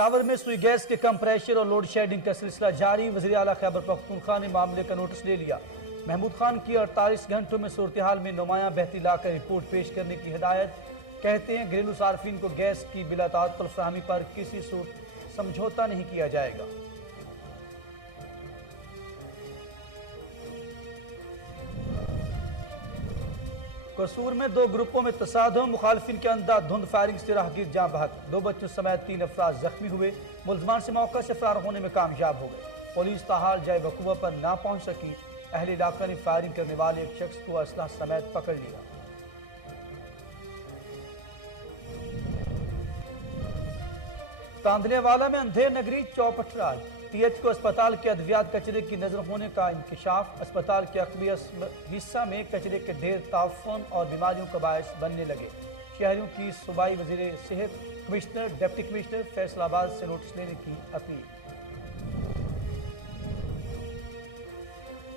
پشاور میں سوئی گیس کے کم پریشر اور لوڈ شیڈنگ کا سلسلہ جاری۔ وزیر اعلیٰ خیبر پختونخوا نے معاملے کا نوٹس لے لیا۔ محمود خان کی 48 گھنٹوں میں صورتحال میں نمایاں بہتری لا کر رپورٹ پیش کرنے کی ہدایت۔ کہتے ہیں گھریلو صارفین کو گیس کی بلا تعطل فراہمی پر کسی صورت سمجھوتہ نہیں کیا جائے گا۔ قصور میں دو گروپوں میں تصادم، مخالفین کے اندھا دھند فائرنگ سے راہگیر جاں بحق، 2 بچوں سمیت 3 افراد زخمی ہوئے۔ ملزمان سے موقع سے فرار ہونے میں کامیاب ہو گئے۔ پولیس تاحال جائے وقوع پر نہ پہنچ سکی۔ اہل علاقہ نے فائرنگ کرنے والے ایک شخص کو اسلحہ سمیت پکڑ لیا۔ تاندلے والا میں اندھیر نگری چوپٹ راج، پی ایچ کو اسپتال کے ادویات کچرے کی نظر ہونے کا انکشاف۔ اسپتال کے عقبی حصہ میں کچرے کے ڈھیر تعفن اور بیماریوں کا باعث بننے لگے۔ شہریوں کی صوبائی وزیر صحت، کمشنر، ڈپٹی کمشنر فیصل آباد سے نوٹس لینے کی اپیل۔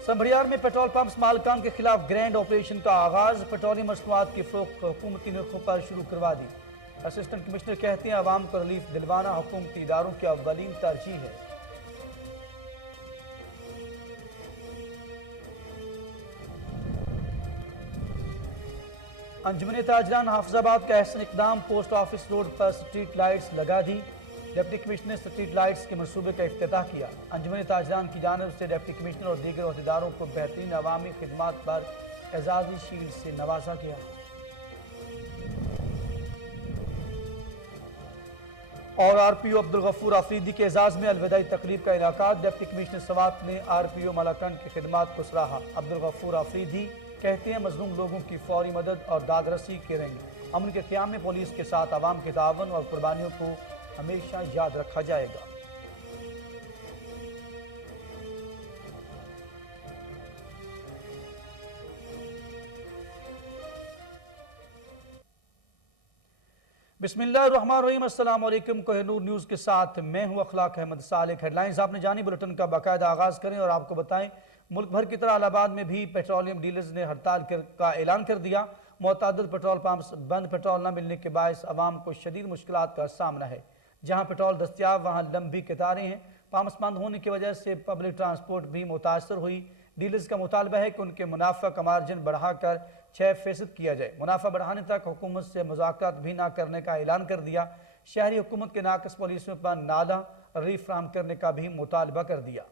سنبھڑیار میں پیٹرول پمپس مالکان کے خلاف گرینڈ آپریشن کا آغاز۔ پیٹرولیم مصنوعات کی فروخت حکومتی نرخوں پر شروع کروا دی۔ اسسٹنٹ کمشنر کہتے ہیں عوام کو ریلیف دلوانا حکومتی اداروں کی اولین ترجیح ہے۔ انجمن تاجران حافظ آباد کا احسن اقدام، پوسٹ آفس روڈ پر سٹریٹ لائٹس لگا دی۔ ڈپٹی کمشنر نے سٹریٹ لائٹس کے منصوبے کا افتتاح کیا۔ انجمن تاجران کی جانب سے ڈپٹی کمشنر اور دیگر عہدیداروں کو بہترین عوامی خدمات پر اعزازی شیلڈ سے نوازا گیا۔ اور آر پی او عبدالغفور آفریدی کے اعزاز میں الوداعی تقریب کا انعقاد۔ ڈپٹی کمشنر سوات نے آر پی او ملاکنڈ کی خدمات کو سراہا۔ عبدالغفور آفریدی کہتے ہیں مظلوم لوگوں کی فوری مدد اور داد رسی کے رنگ امن کے قیام میں پولیس کے ساتھ عوام کے تعاون اور قربانیوں کو ہمیشہ یاد رکھا جائے گا۔ بسم اللہ الرحمن الرحیم، السلام علیکم۔ کوہ نور نیوز کے ساتھ میں ہوں اخلاق احمد صالح۔ ہیڈ لائنز آپ نے جانی، بلٹن کا باقاعدہ آغاز کریں اور آپ کو بتائیں ملک بھر کی طرح الہ آباد میں بھی پیٹرولیم ڈیلرز نے ہڑتال کا اعلان کر دیا۔ متعدد پیٹرول پمپس بند، پیٹرول نہ ملنے کے باعث عوام کو شدید مشکلات کا سامنا ہے۔ جہاں پیٹرول دستیاب وہاں لمبی قطاریں ہیں۔ پمپس بند ہونے کی وجہ سے پبلک ٹرانسپورٹ بھی متاثر ہوئی۔ ڈیلرز کا مطالبہ ہے کہ ان کے منافع کا مارجن بڑھا کر 6% کیا جائے۔ منافع بڑھانے تک حکومت سے مذاکرات بھی نہ کرنے کا اعلان کر دیا۔ شہری حکومت کے ناقص پالیسیوں پر نالا ریلیف فراہم کرنے کا بھی مطالبہ کر دیا۔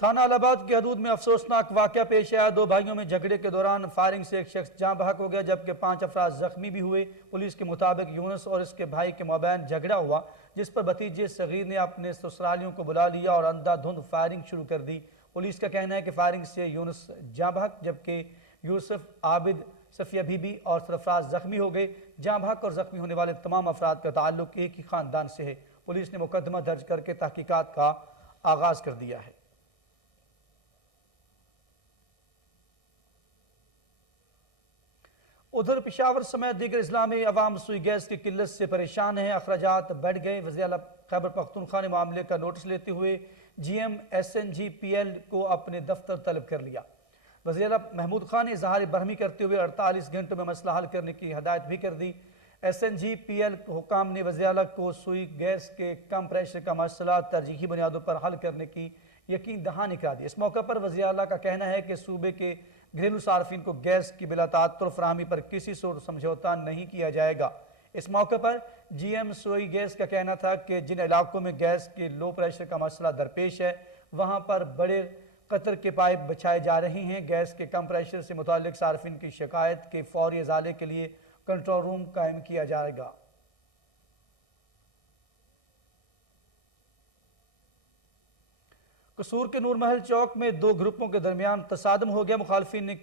تھانہ الہ آباد کی حدود میں افسوسناک واقعہ پیش آیا۔ 2 بھائیوں میں جھگڑے کے دوران فائرنگ سے ایک شخص جاں بحق ہو گیا جبکہ 5 افراد زخمی بھی ہوئے۔ پولیس کے مطابق یونس اور اس کے بھائی کے مابین جھگڑا ہوا جس پر بھتیجے صغیر نے اپنے سسرالیوں کو بلا لیا اور اندھا دھند فائرنگ شروع کر دی۔ پولیس کا کہنا ہے کہ فائرنگ سے یونس جاں بحق جبکہ یوسف، عابد، صفیہ بی بی اور سرفراز زخمی ہو گئے۔ جاں بحق اور زخمی ہونے والے تمام افراد کا تعلق ایک ہی خاندان سے ہے۔ پولیس نے مقدمہ درج کر کے تحقیقات کا آغاز کر دیا ہے۔ ادھر پشاور سمیت دیگر اضلاع میں عوام سوئی گیس کی قلت سے پریشان ہیں، اخراجات بڑھ گئے۔ وزیر اعلیٰ خیبر پختونخوا نے معاملے کا نوٹس لیتے ہوئے G M S N G P L کو اپنے دفتر طلب کر لیا۔ وزیر اعلیٰ محمود خان نے اظہار برہمی کرتے ہوئے 48 گھنٹوں میں مسئلہ حل کرنے کی ہدایت بھی کر دی۔ S N G P L حکام نے وزیر اعلیٰ کو سوئی گیس کے کم پریشر کا مسئلہ ترجیحی بنیادوں پر حل کرنے کی یقین دہانی کرا دی۔ اس موقع پر وزیر اعلیٰ کا کہنا ہے کہ صوبے کے گھریلو صارفین کو گیس کی بلا تعطل فراہمی پر کسی صورت سمجھوتہ نہیں کیا جائے گا۔ اس موقع پر جی ایم سوئی گیس کا کہنا تھا کہ جن علاقوں میں گیس کے لو پریشر کا مسئلہ درپیش ہے وہاں پر بڑے قطر کے پائپ بچھائے جا رہے ہیں۔ گیس کے کم پریشر سے متعلق صارفین کی شکایت کے فوری ازالے کے لیے کنٹرول روم قائم کیا جائے گا۔ قصور کے نور محل چوک میں 2 گروپوں کے درمیان تصادم ہو گیا۔ مخالفین نے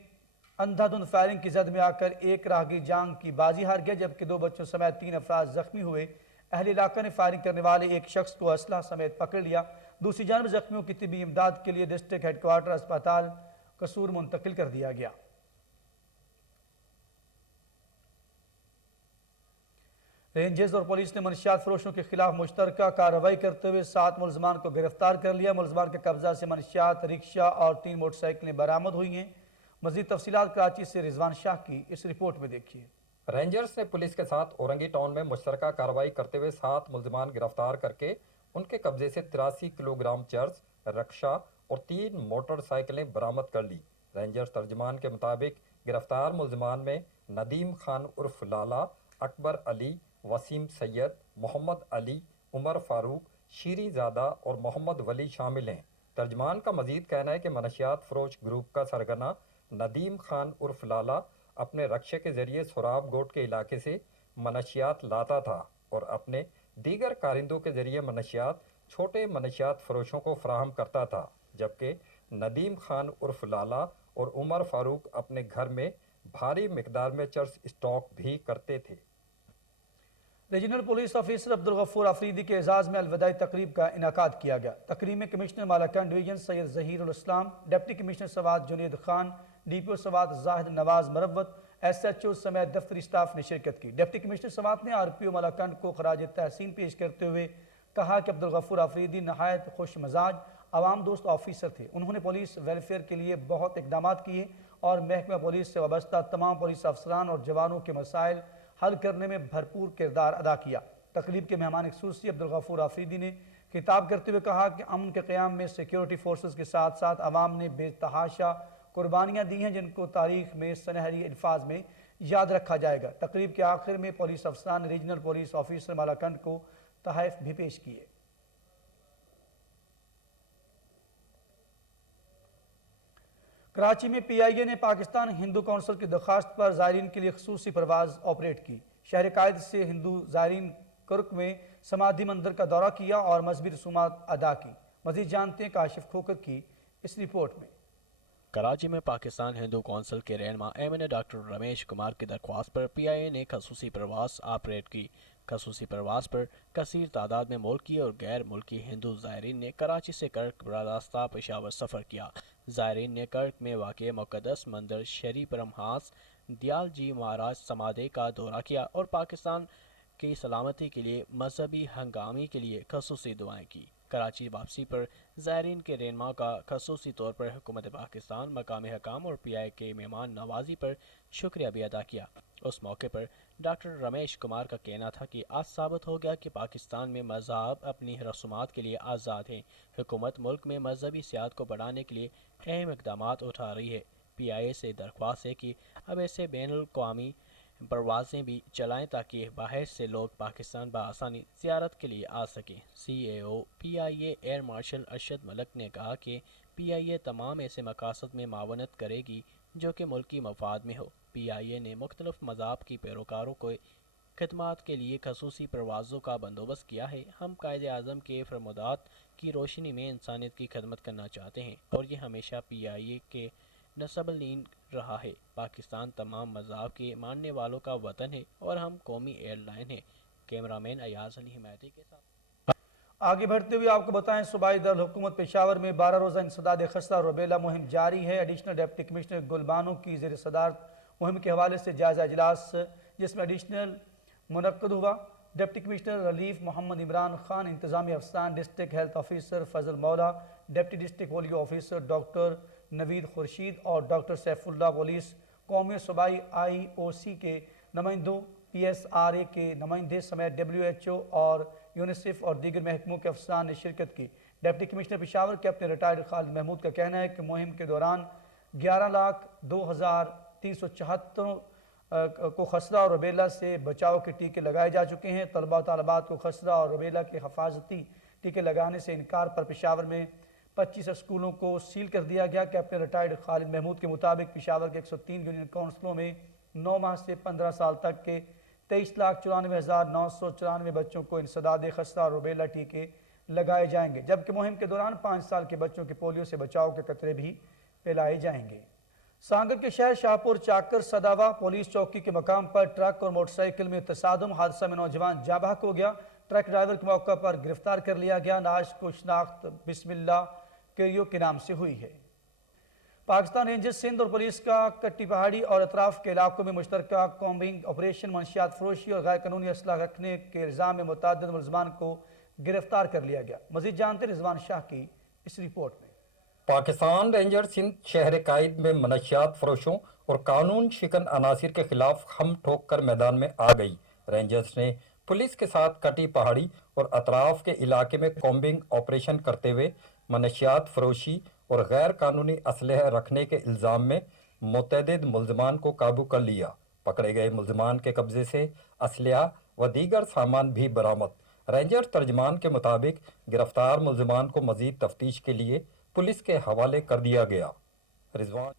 اندھا دھند فائرنگ کی زد میں آ کر ایک راہگیر جان کی بازی ہار گیا جبکہ 2 بچوں سمیت 3 افراد زخمی ہوئے۔ اہل علاقہ نے فائرنگ کرنے والے ایک شخص کو اسلحہ سمیت پکڑ لیا۔ دوسری جانب زخمیوں کی طبی امداد کے لیے ڈسٹرکٹ ہیڈ کوارٹر اسپتال قصور منتقل کر دیا گیا۔ رینجرز اور پولیس نے منشیات فروشوں کے خلاف مشترکہ کارروائی کرتے ہوئے 7 ملزمان کو گرفتار کر لیا۔ ملزمان کے قبضہ سے منشیات، رکشہ اور 3 موٹر سائیکلیں برآمد ہوئی ہیں۔ مزید تفصیلات کراچی سے رضوان شاہ کی اس رپورٹ میں دیکھیے۔ رینجرز نے پولیس کے ساتھ اورنگی ٹاؤن میں مشترکہ کارروائی کرتے ہوئے 7 ملزمان گرفتار کر کے ان کے قبضے سے 83 کلو گرام چرس، رکشہ اور 3 موٹر سائیکلیں برآمد کر لی۔ رینجرز ترجمان کے مطابق گرفتار ملزمان میں ندیم خان عرف لالا، اکبر علی، وسیم سید، محمد علی، عمر فاروق، شیریں زادہ اور محمد ولی شامل ہیں۔ ترجمان کا مزید کہنا ہے کہ منشیات فروش گروپ کا سرگنا ندیم خان عرف لالا اپنے رکشے کے ذریعے سوراب گوٹ کے علاقے سے منشیات لاتا تھا اور اپنے دیگر کارندوں کے ذریعے منشیات چھوٹے منشیات فروشوں کو فراہم کرتا تھا، جبکہ ندیم خان عرف لالا اور عمر فاروق اپنے گھر میں بھاری مقدار میں چرس اسٹاک بھی کرتے تھے۔ Regional police officer Abdul Ghafoor Afridi کے اعزاز میں الوداعی تقریب کا انعقاد کیا گیا۔ تقریب میں commissioner Malakand division Syed Zaheer ul Islam, deputy commissioner Swat Junaid Khan, D P O Swat Zahid Nawaz Marwat, S H O سمیت دفتری اسٹاف نے شرکت کی۔ ڈپٹی کمشنر سوات نے آر پی او مالاکنڈ کو خراج تحسین پیش کرتے ہوئے کہا کہ عبدالغفور آفریدی نہایت خوش مزاج، عوام دوست آفیسر تھے۔ انہوں نے پولیس ویلفیئر کے لیے بہت اقدامات کیے اور محکمہ پولیس سے وابستہ تمام پولیس افسران اور جوانوں کے مسائل حل کرنے میں بھرپور کردار ادا کیا۔ تقریب کے مہمان خصوصی عبدالغفور آفریدی نے خطاب کرتے ہوئے کہا کہ امن کے قیام میں سیکیورٹی فورسز کے ساتھ ساتھ عوام نے بے تحاشا قربانیاں دی ہیں، جن کو تاریخ میں سنہری الفاظ میں یاد رکھا جائے گا۔ تقریب کے آخر میں پولیس افسران نے ریجنل پولیس آفیسر مالاکنڈ کو تحائف بھی پیش کیے۔ کراچی میں پی آئی اے نے پاکستان ہندو کونسل کی درخواست پر زائرین کے لیے خصوصی پرواز آپریٹ کی۔ شہر قائد سے ہندو زائرین کرک میں سمادھی مندر کا دورہ کیا اور مذہبی رسومات ادا کی۔ مزید جانتے ہیں کاشف کھوکر کی اس رپورٹ میں۔ کراچی میں پاکستان ہندو کونسل کے رہنما ایم این اے ڈاکٹر رمیش کمار کی درخواست پر پی آئی اے نے خصوصی پرواز آپریٹ کی۔ خصوصی پرواز پر کثیر تعداد میں ملکی اور غیر ملکی ہندو زائرین نے کراچی سے کرک براراستہ پشاور سفر کیا۔ زائرین نے کرک میں واقع مقدس مندر شری برہماس دیال جی مہاراج سمادھی کا دورہ کیا اور پاکستان کی سلامتی کے لیے مذہبی ہنگامی کے لیے خصوصی دعائیں کی۔ کراچی واپسی پر زائرین کے رہنما کا خصوصی طور پر حکومت پاکستان، مقامی حکام اور پی آئی کے مہمان نوازی پر شکریہ بھی ادا کیا۔ اس موقع پر ڈاکٹر رمیش کمار کا کہنا تھا کہ آج ثابت ہو گیا کہ پاکستان میں مذاہب اپنی رسومات کے لیے آزاد ہیں۔ حکومت ملک میں مذہبی سیاحت کو بڑھانے کے لیے اہم اقدامات اٹھا رہی ہے۔ پی آئی اے سے درخواست ہے کہ اب ایسے بین الاقوامی پروازیں بھی چلائیں تاکہ باہر سے لوگ پاکستان بآسانی زیارت کے لیے آ سکیں۔ سی اے او پی آئی a air marshal Arshad Malik نے کہا کہ پی آئی اے تمام ایسے مقاصد میں معاونت کرے گی جو کہ ملکی مفاد میں ہو۔ پی آئی اے نے مختلف مذاہب کی پیروکاروں کو خدمات کے لیے خصوصی پروازوں کا بندوبست کیا ہے۔ ہم قائد اعظم کے فرمودات کی روشنی میں انسانیت کی خدمت کرنا چاہتے ہیں اور یہ ہمیشہ پی آئی اے کے نصب العین رہا ہے۔ پاکستان تمام مذاہب کے ماننے والوں کا وطن ہے اور ہم قومی ایئر لائن ہیں۔ کیمرامین ایاز علی حمایتی کے ساتھ آگے بڑھتے ہوئے آپ کو بتائیں صوبائی دارالحکومت پشاور میں 12 روزہ انسداد خسرہ روبیلا مہم جاری ہے۔ ایڈیشنل ڈپٹی کمشنر گلبانو کی زیر صدارت مہم کے حوالے سے جائزہ اجلاس جس میں ایڈیشنل منعقد ہوا۔ Deputy commissioner relief Muhammad Imran Khan, انتظامی افسران، district health officer Fazal Maula, deputy district polio officer doctor Naveed Khurshid اور ڈاکٹر سیف اللہ، پولیس قومی صوبائی آئی او سی کے نمائندوں، پی ایس آر اے کے نمائندے سمیت ڈبلیو ایچ او اور یونیسیف اور دیگر محکموں کے افسران نے شرکت کی۔ Deputy commissioner Peshawar captain retired Khalid Mahmood کا کہنا ہے کہ مہم کے دوران 11,02,374 کو خسرہ اور روبیلا سے بچاؤ کے ٹیکے لگائے جا چکے ہیں۔ طلباء و طالبات کو خسرہ اور روبیلا کے حفاظتی ٹیکے لگانے سے انکار پر پشاور میں 25 اسکولوں کو سیل کر دیا گیا۔ کیپٹن ریٹائرڈ خالد محمود کے مطابق پشاور کے 103 یونین کونسلوں میں 9 ماہ سے 15 سال تک کے 23,94,994 بچوں کو انسداد خسرہ اور روبیلا ٹیکے لگائے جائیں گے، جبکہ مہم کے دوران 5 سال کے بچوں کے پولیو سے بچاؤ کے قطرے بھی پلائے جائیں گے۔ سانگل کے شہر شاہپور چاکر سداوا پولیس چوکی کے مقام پر ٹرک اور موٹر سائیکل میں تصادم، حادثہ میں نوجوان جاں بحق ہو گیا۔ ٹرک ڈرائیور کے موقع پر گرفتار کر لیا گیا۔ نعش کو شناخت بسم اللہ کیریو کے نام سے ہوئی ہے۔ پاکستان رینجرز سندھ اور پولیس کا کٹی پہاڑی اور اطراف کے علاقوں میں مشترکہ کومبنگ آپریشن منشیات فروشی اور غیر قانونی اسلحہ رکھنے کے الزام میں متعدد ملزمان کو گرفتار کر لیا گیا. مزید جانتے رضوان شاہ کی اس رپورٹ میں. پاکستان رینجر سندھ شہر قائد میں منشیات فروشوں اور قانون شکن عناصر کے خلاف ہم ٹھوک کر میدان میں آ گئی. رینجرز نے پولیس کے ساتھ کٹی پہاڑی اور اطراف کے علاقے میں کومبنگ آپریشن کرتے ہوئے منشیات فروشی اور غیر قانونی اسلحہ رکھنے کے الزام میں متعدد ملزمان کو قابو کر لیا. پکڑے گئے ملزمان کے قبضے سے اسلحہ و دیگر سامان بھی برآمد. رینجر ترجمان کے مطابق گرفتار ملزمان کو مزید تفتیش کے لیے پولیس کے حوالے کر دیا گیا. رضوان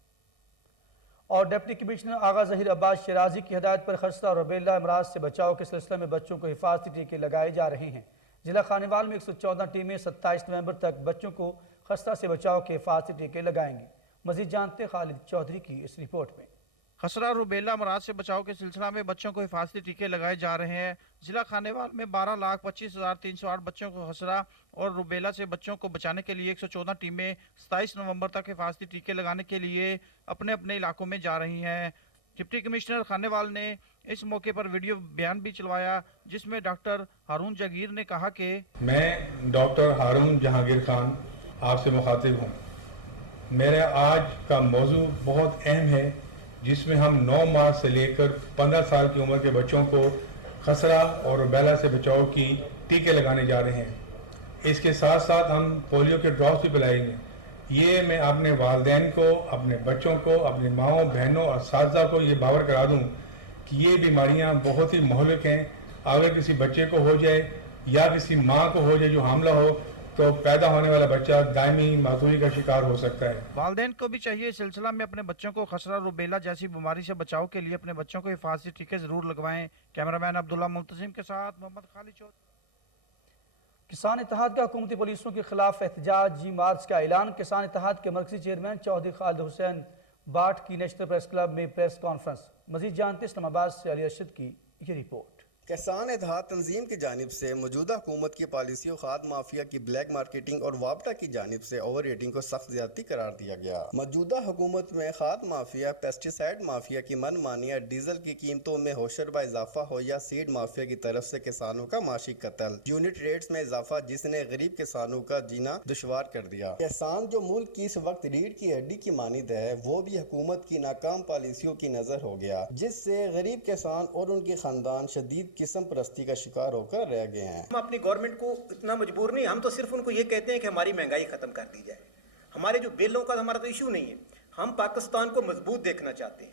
اور ڈپٹی کمشنر آغا ظہیر عباس شیرازی کی ہدایت پر خرسہ اور روبیلا امراض سے بچاؤ کے سلسلے میں بچوں کو حفاظتی ٹیکے لگائے جا رہے ہیں. ضلع خانیوال میں 114 ٹیمیں 27 نومبر تک بچوں کو خرسہ سے بچاؤ کے حفاظتی ٹیکے لگائیں گی. مزید جانتے خالد چودھری کی اس رپورٹ میں. خسرہ روبیلا امراض سے بچاؤ کے سلسلہ میں بچوں کو حفاظتی ٹیکے لگائے جا رہے ہیں. ضلع خانیوال میں 12,25,308 بچوں کو خسرہ اور روبیلا سے بچوں کو بچانے کے لیے 114 ٹیمیں 27 نومبر تک حفاظتی ٹیکے لگانے کے لیے اپنے اپنے علاقوں میں جا رہی ہیں. ڈپٹی کمشنر خانیوال نے اس موقع پر ویڈیو بیان بھی چلوایا جس میں ڈاکٹر ہارون جہانگیر نے کہا کہ میں ڈاکٹر ہارون جہانگیر خان آپ سے مخاطب ہوں. میرا آج کا موضوع بہت اہم ہے جس میں ہم 9 ماہ سے لے کر 15 سال کی عمر کے بچوں کو خسرہ اور روبیلا سے بچاؤ کی ٹیکے لگانے جا رہے ہیں. اس کے ساتھ ساتھ ہم پولیو کے ڈراپس بھی پلائیں گے. یہ میں اپنے والدین کو، اپنے بچوں کو، اپنی ماؤں بہنوں اور اساتذہ کو یہ باور کرا دوں کہ یہ بیماریاں بہت ہی مہلک ہیں. اگر کسی بچے کو ہو جائے یا کسی ماں کو ہو جائے جو حاملہ ہو تو پیدا ہونے والا بچہ دائمی معذوری کا شکار ہو سکتا ہے. والدین کو بھی چاہیے اس سلسلہ میں اپنے بچوں کو خسرہ روبیلا جیسی بیماری سے بچاؤ کے لیے اپنے بچوں کو حفاظتی ٹیکے ضرور لگوائیں. کیمرامین عبداللہ ملتزم کے ساتھ محمد خالد چودھری. کسان اتحاد کا حکومتی پولیسوں کے خلاف احتجاجی مارچ کا اعلان. کسان اتحاد کے مرکزی چیئرمین چودھری خالد حسین باٹ کی نیشنل پریس کلب میں پریس کانفرنس. مزید جانتے اسلام آباد سے علی ارشد کی یہ رپورٹ. کسان اتحاد تنظیم کی جانب سے موجودہ حکومت کی پالیسیوں، کھاد مافیا کی بلیک مارکیٹنگ اور وابٹا کی جانب سے اوور ریٹنگ کو سخت زیادتی قرار دیا گیا. موجودہ حکومت میں کھاد مافیا، پیسٹی سائیڈ مافیا کی من مانیہ، ڈیزل کی قیمتوں میں ہوشربہ اضافہ ہو یا سیڈ مافیا کی طرف سے کسانوں کا معاشی قتل، یونٹ ریٹس میں اضافہ جس نے غریب کسانوں کا جینا دشوار کر دیا. کسان جو ملک کی اس وقت ریڑھ کی ہڈی کی مانند ہے وہ بھی حکومت کی ناکام پالیسیوں کی نظر ہو گیا جس سے غریب کسان اور ان کے خاندان شدید قسم پرستی کا شکار ہو کر رہ گئے ہیں. ہم اپنی گورنمنٹ کو اتنا مجبور نہیں، ہم تو صرف ان کو یہ کہتے ہیں کہ ہماری مہنگائی ختم کر دی جائے. ہمارے جو بلوں کا ہمارا تو ایشو نہیں ہے، ہم پاکستان کو مضبوط دیکھنا چاہتے ہیں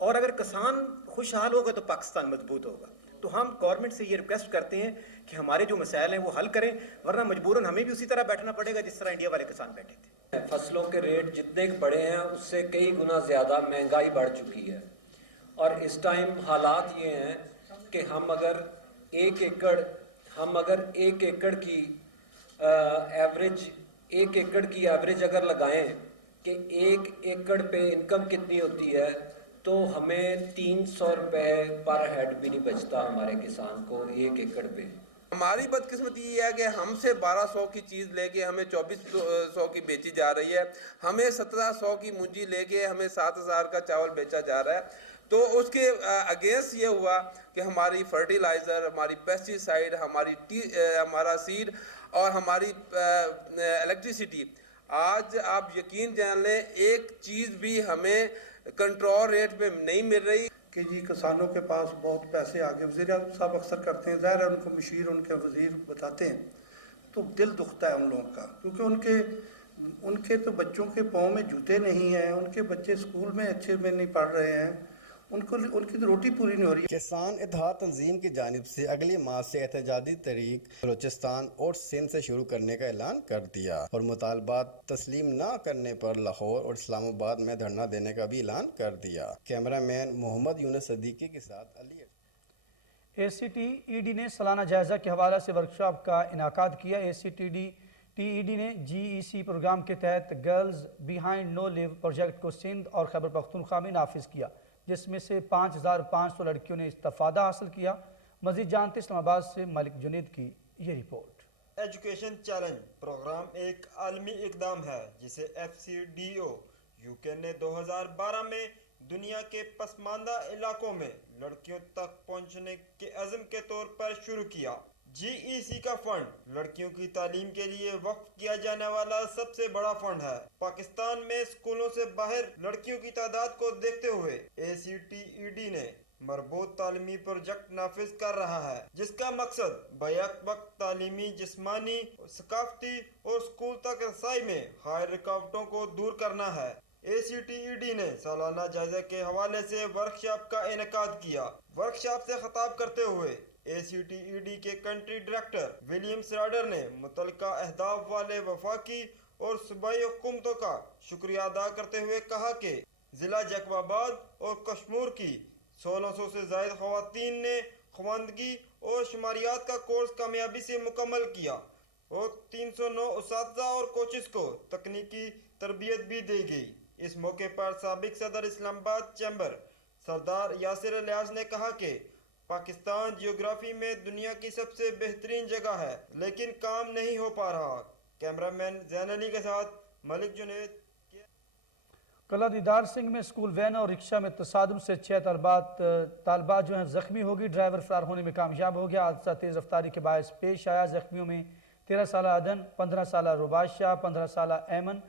اور اگر کسان خوشحال ہوگا تو پاکستان مضبوط ہوگا. تو ہم گورنمنٹ سے یہ ریکویسٹ کرتے ہیں کہ ہمارے جو مسائل ہیں وہ حل کریں، ورنہ مجبوراً ہمیں بھی اسی طرح بیٹھنا پڑے گا جس طرح انڈیا والے کسان بیٹھے تھے. فصلوں کے ریٹ جتنے بڑھے ہیں اس سے کئی گنا زیادہ مہنگائی بڑھ چکی ہے اور اس ٹائم حالات یہ ہیں کہ ہم اگر ایک ایکڑ کی ایوریج اگر لگائیں کہ 1 ایکڑ پہ انکم کتنی ہوتی ہے تو ہمیں 300 روپے پر ہیڈ بھی نہیں بچتا ہمارے کسان کو 1 ایکڑ پہ. ہماری بدقسمتی یہ ہے کہ ہم سے 1200 کی چیز لے کے ہمیں 2400 کی بیچی جا رہی ہے، ہمیں 1700 کی منجی لے کے ہمیں 7000 کا چاول بیچا جا رہا ہے. تو اس کے اگینسٹ یہ ہوا کہ ہماری فرٹیلائزر، ہماری پیسٹی سائیڈ، ہمارا سیڈ اور ہماری الیکٹریسٹی، آج آپ یقین جان لیں ایک چیز بھی ہمیں کنٹرول ریٹ پہ نہیں مل رہی. کہ جی کسانوں کے پاس بہت پیسے آگے، وزیر اعظم صاحب اکثر کرتے ہیں، ظاہر ہے ان کو مشیر ان کے وزیر بتاتے ہیں تو دل دکھتا ہے ان لوگوں کا، کیونکہ ان کے تو بچوں کے پاؤں میں جوتے نہیں ہیں، ان کے بچے اسکول میں اچھے میں نہیں پڑھ رہے ہیں، ان کی تو روٹی پوری نہیں ہو رہی. کسان اتحاد تنظیم کی جانب سے اگلے ماہ سے احتجاجی تحریک بلوچستان اور سندھ سے شروع کرنے کا اعلان کر دیا اور مطالبات تسلیم نہ کرنے پر لاہور اور اسلام آباد میں دھرنا دینے کا بھی اعلان کر دیا. کیمرہ مین محمد یونس صدیقی کے ساتھ علی. اے سی ٹی ای ڈی نے سالانہ جائزہ کے حوالے سے ورکشاپ کا انعقاد کیا. اے سی ٹی ای ڈی نے جی ای سی پروگرام کے تحت گرلز بیہائنڈ نو لیو پروجیکٹ کو سندھ اور خیبر پختونخوا میں نافذ کیا جس میں سے 5500 لڑکیوں نے استفادہ حاصل کیا. مزید جانتے اسلام آباد سے ملک جنید کی یہ رپورٹ. ایجوکیشن چیلنج پروگرام ایک عالمی اقدام ہے جسے F C D O UK نے 2012 میں دنیا کے پسماندہ علاقوں میں لڑکیوں تک پہنچنے کے عزم کے طور پر شروع کیا۔ GEC کا فنڈ لڑکیوں کی تعلیم کے لیے وقف کیا جانے والا سب سے بڑا فنڈ ہے۔ پاکستان میں اسکولوں سے باہر لڑکیوں کی تعداد کو دیکھتے ہوئے ACTED نے مربوط تعلیمی پروجیکٹ نافذ کر رہا ہے، جس کا مقصد بیک وقت تعلیمی، جسمانی، ثقافتی اور اسکول تک رسائی میں حائل رکاوٹوں کو دور کرنا ہے۔ ACTED نے سالانہ جائزے کے حوالے سے ورکشاپ کا انعقاد کیا۔ ورکشاپ سے خطاب کرتے ہوئے ACTED کے کنٹری ڈائریکٹر ولیم سراڈر نے متعلقہ اہداف والے وفاقی اور صوبائی حکومتوں کا شکریہ ادا کرتے ہوئے کہا کہ ضلع جیکب آباد اور کشمور کی 1600 سے زائد خواتین نے خواندگی اور شماریات کا کورس کامیابی سے مکمل کیا اور 309 اساتذہ اور کوچز کو تکنیکی تربیت بھی دی گئی۔ اس موقع پر سابق صدر اسلام آباد چیمبر سردار یاسر الیاس نے کہا کہ پاکستان جیوگرافی میں دنیا کی سب سے بہترین جگہ ہے، لیکن کام نہیں ہو پا رہا۔ کیمرامین زین علی کے ساتھ ملک جنید۔ کلہ دیدار سنگھ میں اسکول وین اور رکشہ میں تصادم سے 6 طالبات جو ہیں زخمی ہو گئی۔ ڈرائیور فرار ہونے میں کامیاب ہو گیا۔ حادثہ تیز رفتاری کے باعث پیش آیا۔ زخمیوں میں 13 سالہ عدن، 15 سالہ رباشہ، 15 سالہ ایمن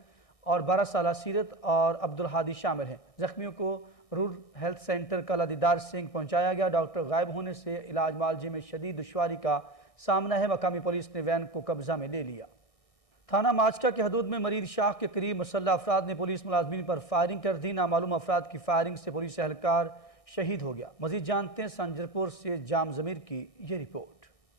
اور 12 سالہ سیرت اور عبدالحادی شامل ہیں۔ زخمیوں کو رورل ہیلتھ سینٹر کلہ دیدار سنگھ پہنچایا گیا۔ ڈاکٹر غائب ہونے سے علاج معالجے میں شدید دشواری کا سامنا ہے۔ مقامی پولیس نے وین کو قبضہ میں لے لیا۔ تھانہ ماچکا کی حدود میں مرید شاہ کے قریب مسلح افراد نے پولیس ملازمین پر فائرنگ کر دی۔ نامعلوم افراد کی فائرنگ سے پولیس اہلکار شہید ہو گیا۔ مزید جانتے ہیں سنجرپور سے جام ضمیر کی یہ رپورٹ۔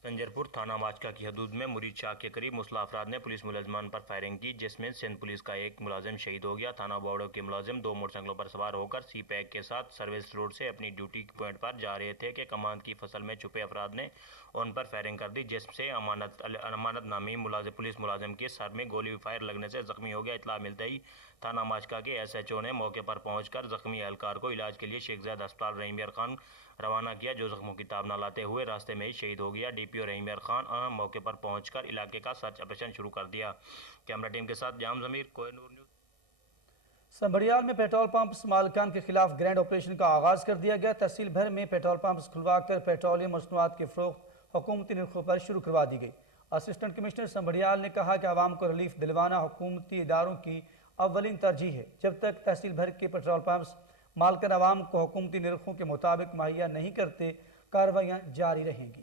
سنجرپور تھانہ ماچکا کی حدود میں مرید شاہ کے قریب مسلح افراد نے پولیس ملازمان پر فائرنگ کی، جس میں سندھ پولیس کا ایک ملازم شہید ہو گیا۔ تھانہ باوڑو کے ملازم 2 موٹر سائیکلوں پر سوار ہو کر سی پیک کے ساتھ سروس روڈ سے اپنی ڈیوٹی پوائنٹ پر جا رہے تھے کہ کماند کی فصل میں چھپے افراد نے ان پر فائرنگ کر دی، جس سے امانت نامی پولیس ملازم کے سر میں گولی فائر لگنے سے زخمی ہو گیا۔ اطلاع ملتے ہی تھانہ ماچکا کے SHO نے موقع پر پہنچ کر زخمی اہلکار کو علاج کے لیے شیخ زاید ہسپتال رحیم یار خان روانہ کیا، جو زخموں کی تاب نہ لاتے ہوئے راستے میں ہی شہید ہو گیا۔ DPO رحیم یار خان موقع پر پہنچ کر علاقے کا سرچ آپریشن شروع کر دیا۔ کیمرہ ٹیم کے ساتھ جام ضمیر، کوہ نور نیوز۔ سنبھڑیال میں پیٹرول پمپس مالکان کے خلاف گرینڈ آپریشن کا آغاز کر دیا گیا۔ تحصیل بھر میں پیٹرول پمپس کھلوا کر پیٹرولیم مصنوعات کی فروخت حکومتی نرخوں پر شروع کروا دی گئی۔ اسسٹنٹ کمشنر سنبھڑیال نے کہا کہ عوام کو ریلیف دلوانا حکومتی اداروں کی اولین ترجیح ہے۔ جب تک تحصیل بھر کے پیٹرول پمپس مالکان عوام کو حکومتی نرخوں کے مطابق مہیا نہیں کرتے، کارروائیاں جاری رہیں گی۔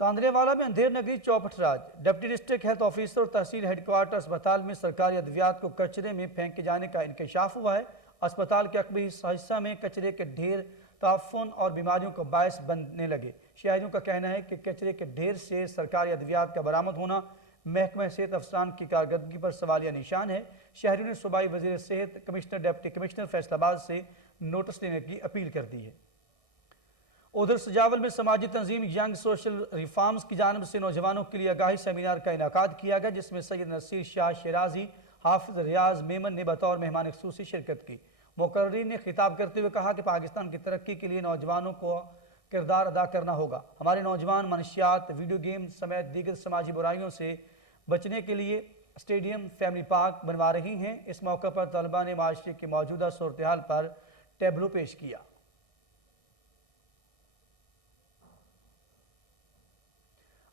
تاندلے والا میں اندھیر نگری چوپٹ راج ڈپٹی ڈسٹرکٹ ہیلتھ آفیسر اور تحصیل ہیڈ کوارٹر اسپتال میں سرکاری ادویات کو کچرے میں پھینکے جانے کا انکشاف ہوا ہے۔ اسپتال کے عقبی حصہ میں کچرے کے ڈھیر تعفن اور بیماریوں کا باعث بننے لگے۔ شہریوں کا کہنا ہے کہ کچرے کے ڈھیر سے سرکاری ادویات کا برآمد ہونا محکمہ صحت افسران کی کارکردگی پر سوالیہ نشان ہے۔ شہریوں نے صوبائی وزیر صحت، کمشنر، ڈپٹی کمشنر فیصل آباد سے نوٹس لینے کی اپیل کر دی ہے۔ ادھر سجاول میں سماجی تنظیم ینگ سوشل ریفارمز کی جانب سے نوجوانوں کے لیے آگاہی سیمینار کا انعقاد کیا گیا، جس میں سید نصیر شاہ شیرازی، حافظ ریاض میمن نے بطور مہمان خصوصی شرکت کی۔ مقررین نے خطاب کرتے ہوئے کہا کہ پاکستان کی ترقی کے لیے نوجوانوں کو کردار ادا کرنا ہوگا۔ ہمارے نوجوان منشیات، ویڈیو گیم سمیت دیگر سماجی برائیوں سے بچنے کے لیے اسٹیڈیم، فیملی پارک بنوا رہی ہیں۔ اس موقع پر طلباء نے معاشرے کی موجودہ صورتحال پر ٹیبلو پیش کیا۔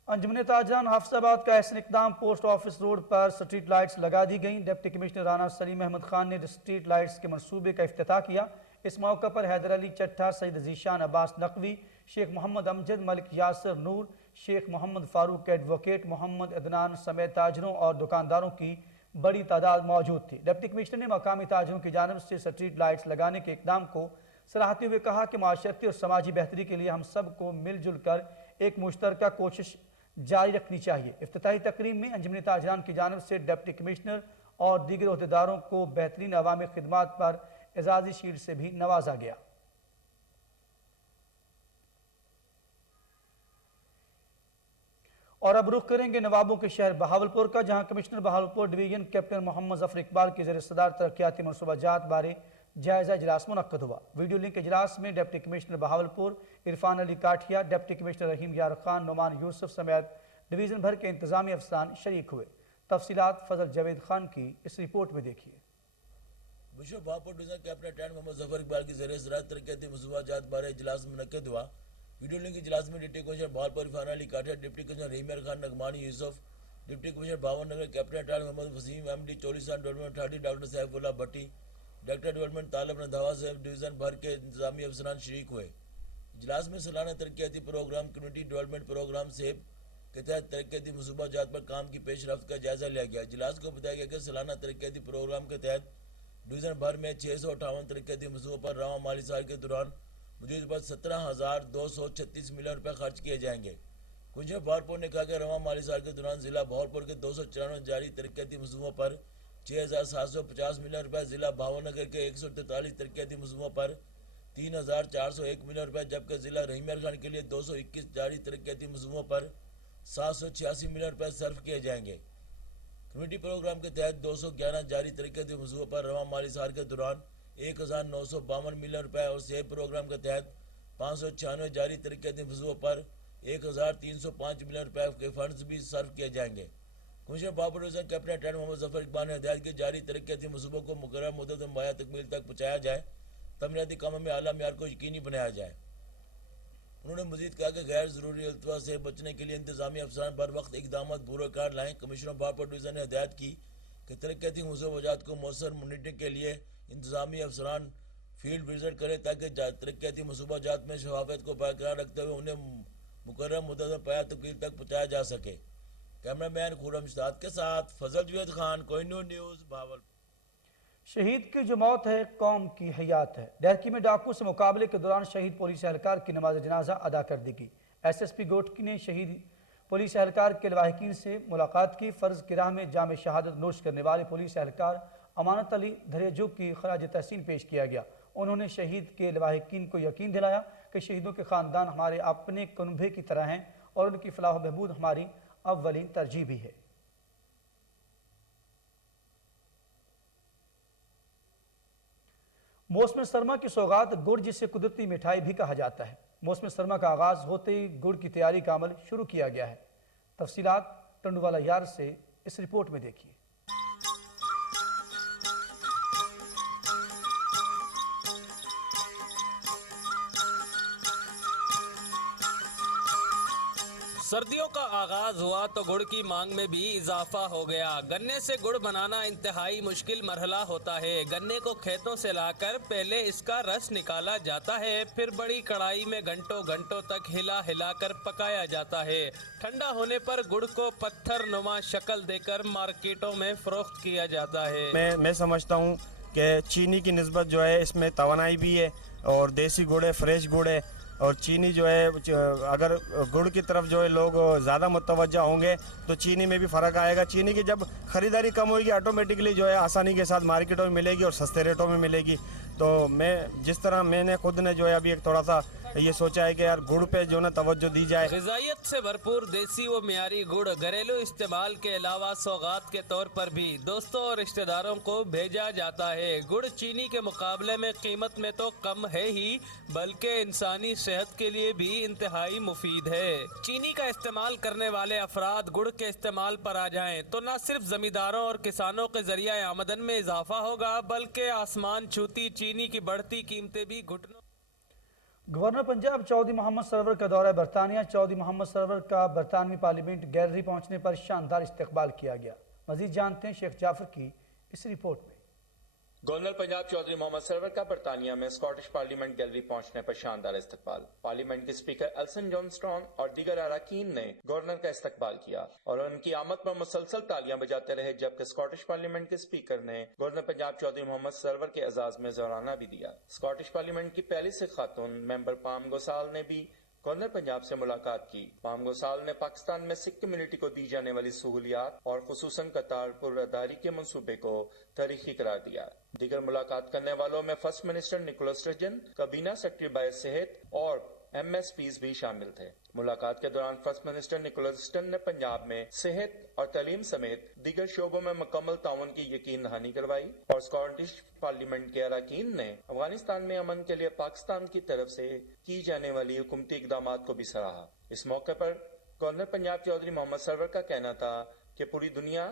انجمن تاجران حافظ آباد کا احسن اقدام، پوسٹ آفس روڈ پر سٹریٹ لائٹس لگا دی گئیں۔ ڈپٹی کمشنر رانا سلیم احمد خان نے سٹریٹ لائٹس کے منصوبے کا افتتاح کیا۔ اس موقع پر حیدر علی چٹھا، سید ذیشان عباس نقوی، شیخ محمد امجد، ملک یاسر نور، شیخ محمد فاروق ایڈوکیٹ، محمد عدنان سمیت تاجروں اور دکانداروں کی بڑی تعداد موجود تھی۔ ڈپٹی کمشنر نے مقامی تاجروں کی جانب سے سٹریٹ لائٹس لگانے کے اقدام کو سراہتے ہوئے کہا کہ معاشرتی اور سماجی بہتری کے لیے ہم سب کو مل جل کر ایک مشترکہ کوشش جاری رکھنی چاہیے۔ افتتاحی تقریب میں انجمن تاجران کی جانب سے ڈپٹی کمشنر اور دیگر عہدیداروں کو بہترین عوامی خدمات پر اعزازی شیلڈ سے بھی نوازا گیا۔ اور اب رخ کریں گے نوابوں کے شہر بہاولپور کا، جہاں کمشنر بہاولپور ڈویژن کیپٹن محمد ظفر اقبال کی زیر صدر ترقیاتی منصوبہ جات بارے جائزہ اجلاس منعقد ہوا۔ ویڈیو لنک اجلاس میں ڈپٹی کمشنر بہاولپور عرفان علی کاٹھیا، ڈپٹی کمشنر رحیم یار خان، نعمان یوسف سمیت ڈویژن بھر کے انتظامی افسران شریک ہوئے۔ تفصیلات فضل جاوید خان کی اس رپورٹ میں دیکھیے۔ کمشنر بھاپور ڈویژن کیپٹن ٹین محمد ظفر اقبال کی زیر صدارت ترقیاتی منصوبات بارے اجلاس منعقد ہوا. ویڈیو لنک اجلاس میں deputy commissioner Bahawalpur Irfan Ali Katha, deputy commissioner Rahim Khan نگمانی Yousuf, deputy commissioner Bahawal Nagar captain ٹین Muhammad Waseem, M D Cholistan development authority doctor Saif Ullah Bhatti, director development Talib Randhawa صاحب, ڈویژن بھر کے انتظامی افسران شریک ہوئے. اجلاس میں سالانہ ترقیاتی پروگرام کمیونٹی ڈیولپمنٹ پروگرام سیب کے تحت ترقیاتی منصوبہ جات پر کام کی پیش رفت کا جائزہ لیا گیا. اجلاس کو بتایا گیا کہ سالانہ ترقیاتی پروگرام کے تحت ڈویژن بھر میں 658 ترقیاتی منصوبوں پر رواں مالی سال کے دوران موجود پر 17,236 ملین روپے خرچ کیے جائیں گے. کمشنر بہاولپور نے کہا کہ رواں مالی سال کے دوران ضلع بہاولپور کے 294 جاری ترقیاتی منصوبوں پر 6,750 ملین روپے, ضلع بھاور نگر کے 143 ترقیاتی منصوبوں پر 3,401 ملین روپے, جبکہ ضلع رحیم خان کے لیے 221 جاری ترقیاتی منصوبوں پر 786 ملین روپے صرف کیے جائیں گے. کمیونٹی پروگرام کے تحت 211 جاری ترقیاتی منصوبوں پر رواں مالی سال کے دوران 1,952 ملین روپے اور سیب پروگرام کے تحت 596 جاری ترقیاتی منصوبوں پر 1,305 ملین روپے کے فنڈز بھی صرف کیے جائیں گے. کمشنر بہاولپور ڈویژن کیپٹن ٹین محمد ظفر اقبال نے ہدایت کی جاری ترقیاتی منصوبوں کو مقررہ مدت میں مایہ تکمیل تک پہنچایا جائے, تعمیراتی کاموں میں اعلیٰ معیار کو یقینی بنایا جائے. انہوں نے مزید کہا کہ غیر ضروری التوا سے بچنے کے لیے انتظامی افسران بر وقت اقدامات بروکار لائیں. کمشنر بہاولپور ڈویژن نے ہدایت کی کہ ترقیاتی منصوبات کو مؤثر مانیٹرنگ کے لیے انتظامی افسران فیلڈ وزٹ کریں تاکہ ترقیاتی منصوبات میں شفافیت کو برقرار رکھتے ہوئے انہیں مقررہ مدت میں پایہ تکمیل تک پہنچایا جا سکے. کیمرہ مین خورم اشتاق کے ساتھ فضل جوید خان, کوئی نور نیوز, بہاولپور. شہید کی جو موت ہے قوم کی حیات ہے. ڈیرکی میں ڈاکو سے مقابلے کے دوران شہید پولیس اہلکار کی نماز جنازہ ادا کر دی گئی. ایس ایس پی گوٹکی نے شہید پولیس اہلکار کے لواحقین سے ملاقات کی. فرض کی راہ میں جام شہادت نوش کرنے والے پولیس اہلکار امانت علی دھریجو کی خراج تحسین پیش کیا گیا. انہوں نے شہید کے لواحقین کو یقین دلایا کہ شہیدوں کے خاندان ہمارے اپنے کنبے کی طرح ہیں اور ان کی فلاح و بہبود ہماری اولین ترجیح بھی ہے. موسم سرما کی سوغات گڑ, جسے قدرتی مٹھائی بھی کہا جاتا ہے. موسم سرما کا آغاز ہوتے ہی گڑ کی تیاری کا عمل شروع کیا گیا ہے. تفصیلات ٹنڈوالا یار سے اس رپورٹ میں دیکھیے. سردیوں کا آغاز ہوا تو گڑ کی مانگ میں بھی اضافہ ہو گیا. گنے سے گڑ بنانا انتہائی مشکل مرحلہ ہوتا ہے. گنے کو کھیتوں سے لا کر پہلے اس کا رس نکالا جاتا ہے, پھر بڑی کڑائی میں گھنٹوں گھنٹوں تک ہلا کر پکایا جاتا ہے. ٹھنڈا ہونے پر گڑ کو پتھر نما شکل دے کر مارکیٹوں میں فروخت کیا جاتا ہے. میں سمجھتا ہوں کہ چینی کی نسبت جو ہے اس میں توانائی بھی ہے اور دیسی گڑ ہے, فریش گڑ ہے, اور چینی جو ہے اگر گڑ کی طرف جو ہے لوگ زیادہ متوجہ ہوں گے تو چینی میں بھی فرق آئے گا. چینی کی جب خریداری کم ہوئے گی آٹومیٹکلی جو ہے آسانی کے ساتھ مارکیٹوں میں ملے گی اور سستے ریٹوں میں ملے گی. تو جس طرح میں نے خود نے جو ہے ابھی ایک تھوڑا سا یہ سوچا ہے کہ یار گڑ پہ جو نا توجہ دی جائے. غذائیت سے بھرپور دیسی و معیاری گڑ گھریلو استعمال کے علاوہ سوغات کے طور پر بھی دوستوں اور رشتہ داروں کو بھیجا جاتا ہے. گڑ چینی کے مقابلے میں قیمت میں تو کم ہے ہی بلکہ انسانی صحت کے لیے بھی انتہائی مفید ہے. چینی کا استعمال کرنے والے افراد گڑ کے استعمال پر آ جائیں تو نہ صرف زمینداروں اور کسانوں کے ذریعہ آمدن میں اضافہ ہوگا بلکہ آسمان چھوتی چینی کی بڑھتی قیمتیں بھی گھٹنوں. گورنر پنجاب چودھری محمد سرور کا دورہ برطانیہ. چودھری محمد سرور کا برطانوی پارلیمنٹ گیلری پہنچنے پر شاندار استقبال کیا گیا. مزید جانتے ہیں شیخ جعفر کی اس رپورٹ میں. گورنر پنجاب چودھری محمد سرور کا برطانیہ میں اسکاٹش پارلیمنٹ گیلری پہنچنے پر شاندار استقبال. پارلیمنٹ کے اسپیکر ایلسن جانسٹون اور دیگر اراکین نے گورنر کا استقبال کیا اور ان کی آمد پر مسلسل تالیاں بجاتے رہے, جبکہ اسکاٹش پارلیمنٹ کے اسپیکر نے گورنر پنجاب چودھری محمد سرور کے اعزاز میں زورانہ بھی دیا. اسکاٹش پارلیمنٹ کی پہلی سکھ خاتون ممبر پام گوسال نے بھی گورنر پنجاب سے ملاقات کی. پام گوسال نے پاکستان میں سکھ کمیونٹی کو دی جانے والی سہولیات اور خصوصاً کرتارپور اداری کے منصوبے کو تاریخی قرار دیا. دیگر ملاقات کرنے والوں میں فرسٹ منسٹر نکولس اسٹرجن, کابینہ سیکرٹری بائس صحت اور ایم ایس پیز بھی شامل تھے. ملاقات کے دوران فرسٹ منسٹر نکولس اسٹرجن نے پنجاب میں صحت اور تعلیم سمیت دیگر شعبوں میں مکمل تعاون کی یقین دہانی کروائی اور اسکاٹش پارلیمنٹ کے اراکین نے افغانستان میں امن کے لیے پاکستان کی طرف سے کی جانے والی حکومتی اقدامات کو بھی سراہا. اس موقع پر گورنر پنجاب چودھری محمد سرور کا کہنا تھا کہ پوری دنیا